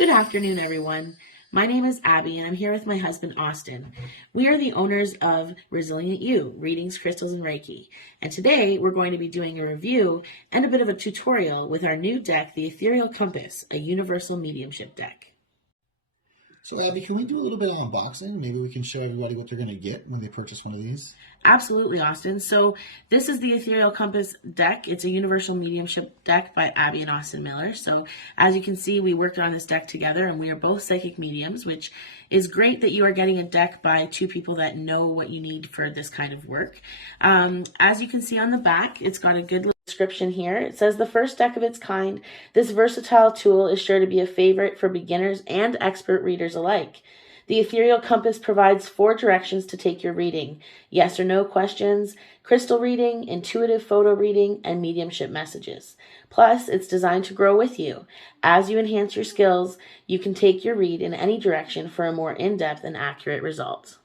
Good afternoon, everyone. My name is Abby, and I'm here with my husband, Austin. We are the owners of Resilient You, Readings, Crystals, and Reiki. And today, we're going to be doing a review and a bit of a tutorial with our new deck, the Ethereal Compass, a universal mediumship deck. So Abby, can we do a little bit of unboxing? Maybe we can show everybody what they're going to get when they purchase one of these. Absolutely, Austin. So this is the Ethereal Compass deck. It's a universal mediumship deck by Abby and Austin Miller. So as you can see, we worked on this deck together, and we are both psychic mediums, which is great that you are getting a deck by two people that know what you need for this kind of work. As you can see on the back, it's got a good little description here. It says, the first deck of its kind, this versatile tool is sure to be a favorite for beginners and expert readers alike. The Ethereal Compass provides 4 directions to take your reading: yes or no questions, crystal reading, intuitive photo reading, and mediumship messages. Plus, it's designed to grow with you. As you enhance your skills, you can take your read in any direction for a more in-depth and accurate result.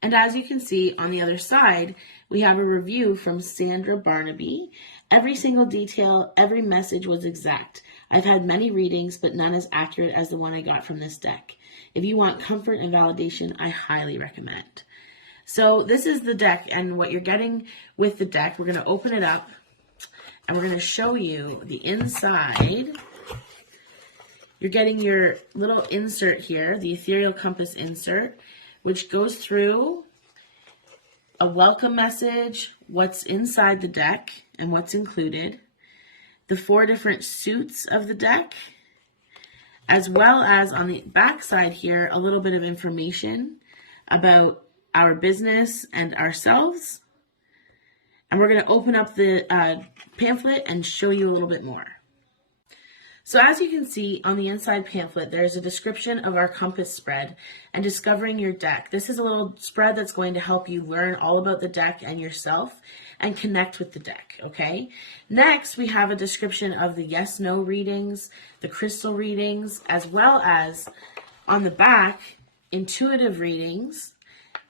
And as you can see on the other side, we have a review from Sandra Barnaby. Every single detail, every message was exact. I've had many readings, but none as accurate as the one I got from this deck. If you want comfort and validation, I highly recommend. So this is the deck, and what you're getting with the deck, we're going to open it up, and we're going to show you the inside. You're getting your little insert here, the Ethereal Compass insert, which goes through a welcome message, what's inside the deck and what's included, the 4 different suits of the deck, as well as on the back side here, a little bit of information about our business and ourselves. And we're going to open up the pamphlet and show you a little bit more. So as you can see on the inside pamphlet, there's a description of our compass spread and discovering your deck. This is a little spread that's going to help you learn all about the deck and yourself and connect with the deck, okay? Next, we have a description of the yes-no readings, the crystal readings, as well as on the back, intuitive readings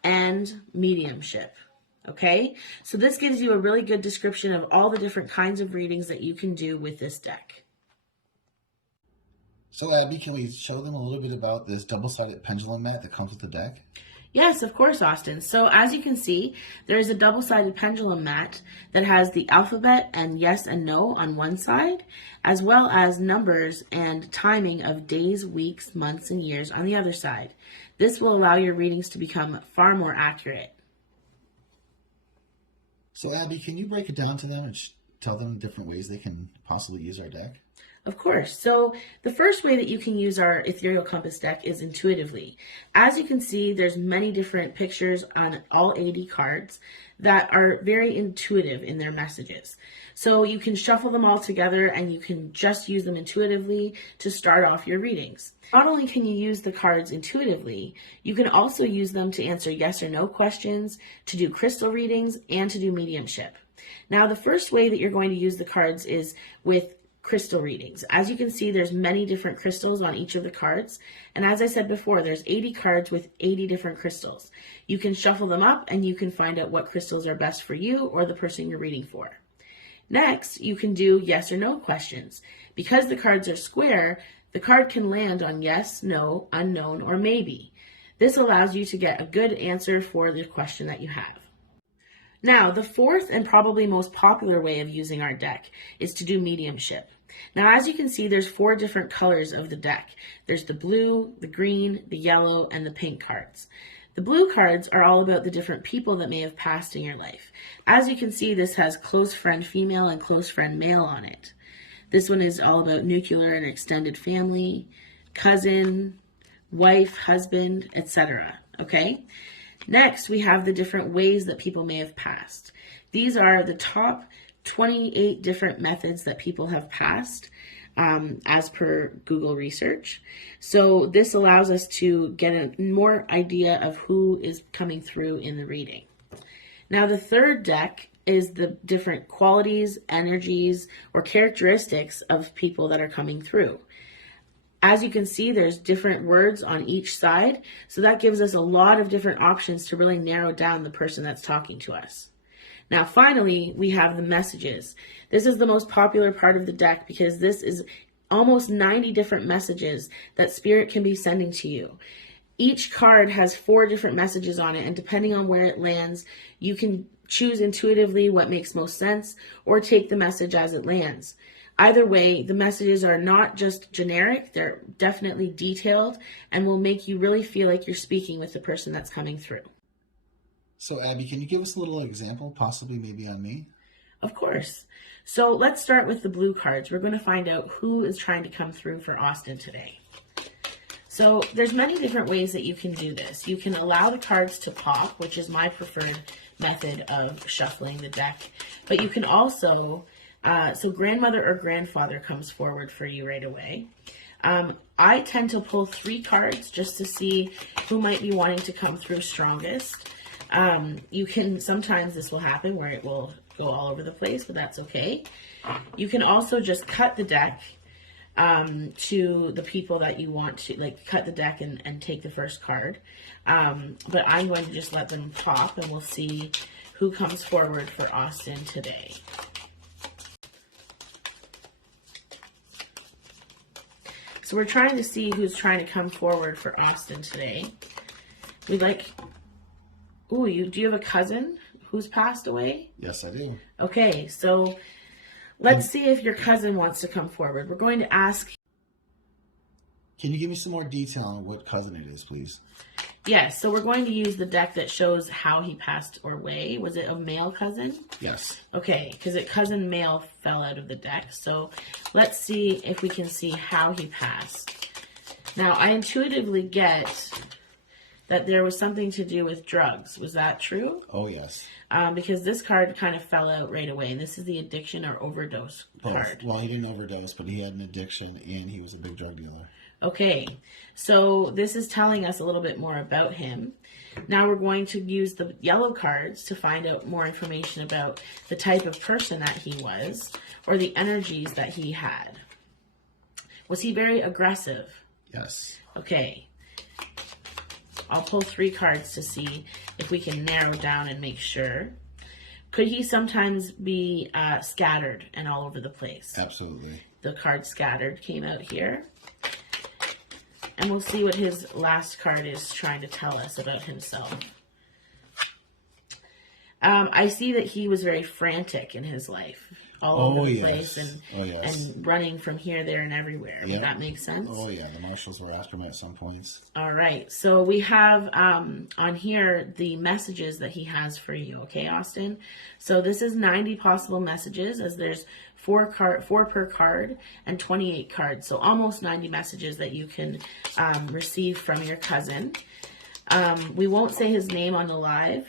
and mediumship. Okay, so this gives you a really good description of all the different kinds of readings that you can do with this deck. So Abby, can we show them a little bit about this double-sided pendulum mat that comes with the deck? Yes, of course, Austin. So as you can see, there is a double-sided pendulum mat that has the alphabet and yes and no on one side, as well as numbers and timing of days, weeks, months, and years on the other side. This will allow your readings to become far more accurate. So Abby, can you break it down to them and tell them different ways they can possibly use our deck? Of course. So the first way that you can use our Ethereal Compass deck is intuitively. As you can see, there's many different pictures on all 80 cards that are very intuitive in their messages. So you can shuffle them all together and you can just use them intuitively to start off your readings. Not only can you use the cards intuitively, you can also use them to answer yes or no questions, to do crystal readings, and to do mediumship. Now, the first way that you're going to use the cards is with crystal readings. As you can see, there's many different crystals on each of the cards. And as I said before, there's 80 cards with 80 different crystals. You can shuffle them up and you can find out what crystals are best for you or the person you're reading for. Next, you can do yes or no questions. Because the cards are square, the card can land on yes, no, unknown, or maybe. This allows you to get a good answer for the question that you have. Now, the fourth and probably most popular way of using our deck is to do mediumship. Now, as you can see, there's 4 different colors of the deck. There's the blue, the green, the yellow, and the pink cards. The blue cards are all about the different people that may have passed in your life. As you can see, this has close friend female and close friend male on it. This one is all about nuclear and extended family, cousin, wife, husband, etc. Okay? Next, we have the different ways that people may have passed. These are the top 28 different methods that people have passed as per Google research. So this allows us to get a more idea of who is coming through in the reading. Now, the third deck is the different qualities, energies, or characteristics of people that are coming through. As you can see, there's different words on each side, so that gives us a lot of different options to really narrow down the person that's talking to us. Now, finally, we have the messages. This is the most popular part of the deck because this is almost 90 different messages that Spirit can be sending to you. Each card has 4 different messages on it, and depending on where it lands, you can choose intuitively what makes most sense or take the message as it lands. Either way, the messages are not just generic, they're definitely detailed and will make you really feel like you're speaking with the person that's coming through. So, Abby, can you give us a little example, possibly maybe on me? Of course. So let's start with the blue cards. We're going to find out who is trying to come through for Austin today. So there's many different ways that you can do this. You can allow the cards to pop, which is my preferred method of shuffling the deck. But you can also, so grandmother or grandfather comes forward for you right away. I tend to pull 3 cards just to see who might be wanting to come through strongest. You can, sometimes this will happen where it will go all over the place, but that's okay. You can also just cut the deck to the people that you want to, like cut the deck and take the first card. But I'm going to just let them pop and we'll see who comes forward for Austin today. So we're trying to see who's trying to come forward for Austin today. We'd like, do you have a cousin who's passed away? Yes, I do. Okay, so let's see if your cousin wants to come forward. We're going to ask. Can you give me some more detail on what cousin it is, please? Yes, so we're going to use the deck that shows how he passed away. Was it a male cousin? Yes. Okay, because cousin male fell out of the deck. So let's see if we can see how he passed. Now, I intuitively get that there was something to do with drugs. Was that true? Oh, yes. Because this card kind of fell out right away. This is the addiction or overdose card. Well, he didn't overdose, but he had an addiction and he was a big drug dealer. Okay, so this is telling us a little bit more about him. Now we're going to use the yellow cards to find out more information about the type of person that he was or the energies that he had. Was he very aggressive? Yes. Okay. I'll pull 3 cards to see if we can narrow down and make sure. Could he sometimes be scattered and all over the place? Absolutely. The card scattered came out here. And we'll see what his last card is trying to tell us about himself. I see that he was very frantic in his life. All over the place and running from here, there, and everywhere. Yep. That makes sense? Oh, yeah. The marshals were after him at some points. All right. So we have on here the messages that he has for you. Okay, Austin? So this is 90 possible messages as there's 4 per card and 28 cards. So almost 90 messages that you can receive from your cousin. We won't say his name on the live.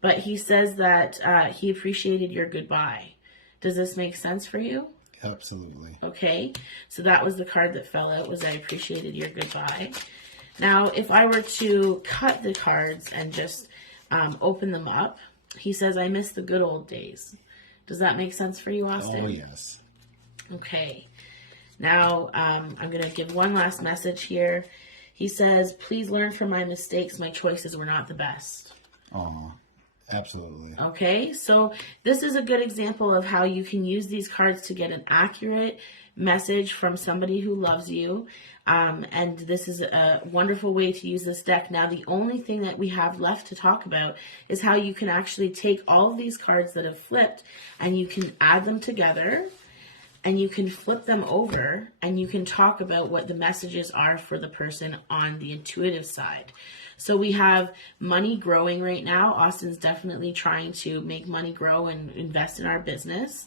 But he says that he appreciated your goodbye. Does this make sense for you? Absolutely. Okay. So that was the card that fell out, was I appreciated your goodbye. Now, if I were to cut the cards and just open them up, he says, I miss the good old days. Does that make sense for you, Austin? Oh, yes. Okay. Now, I'm going to give one last message here. He says, please learn from my mistakes. My choices were not the best. Oh, absolutely. Okay, so this is a good example of how you can use these cards to get an accurate message from somebody who loves you. And this is a wonderful way to use this deck. Now, the only thing that we have left to talk about is how you can actually take all of these cards that have flipped and you can add them together and you can flip them over and you can talk about what the messages are for the person on the intuitive side. So we have money growing right now. Austin's definitely trying to make money grow and invest in our business.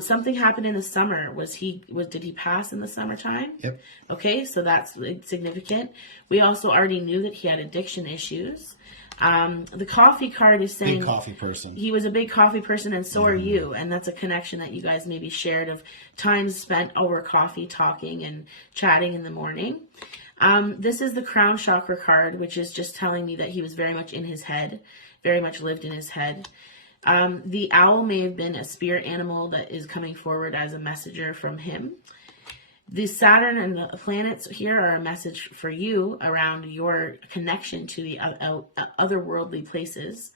Something happened in the summer. Did he pass in the summertime? Yep. Okay, so that's significant. We also already knew that he had addiction issues. The coffee card is saying big coffee person. He was a big coffee person, and so are you. And that's a connection that you guys maybe shared of times spent over coffee, talking and chatting in the morning. This is the crown chakra card, which is just telling me that he was very much in his head, very much lived in his head. The owl may have been a spirit animal that is coming forward as a messenger from him. The Saturn and the planets here are a message for you around your connection to the otherworldly places.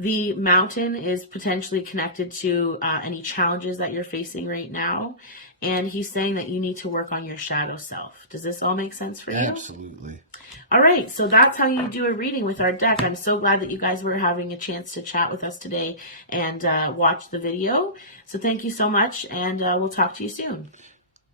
The mountain is potentially connected to any challenges that you're facing right now. And he's saying that you need to work on your shadow self. Does this all make sense for you? Absolutely. All right, so that's how you do a reading with our deck. I'm so glad that you guys were having a chance to chat with us today and watch the video. So thank you so much, and we'll talk to you soon.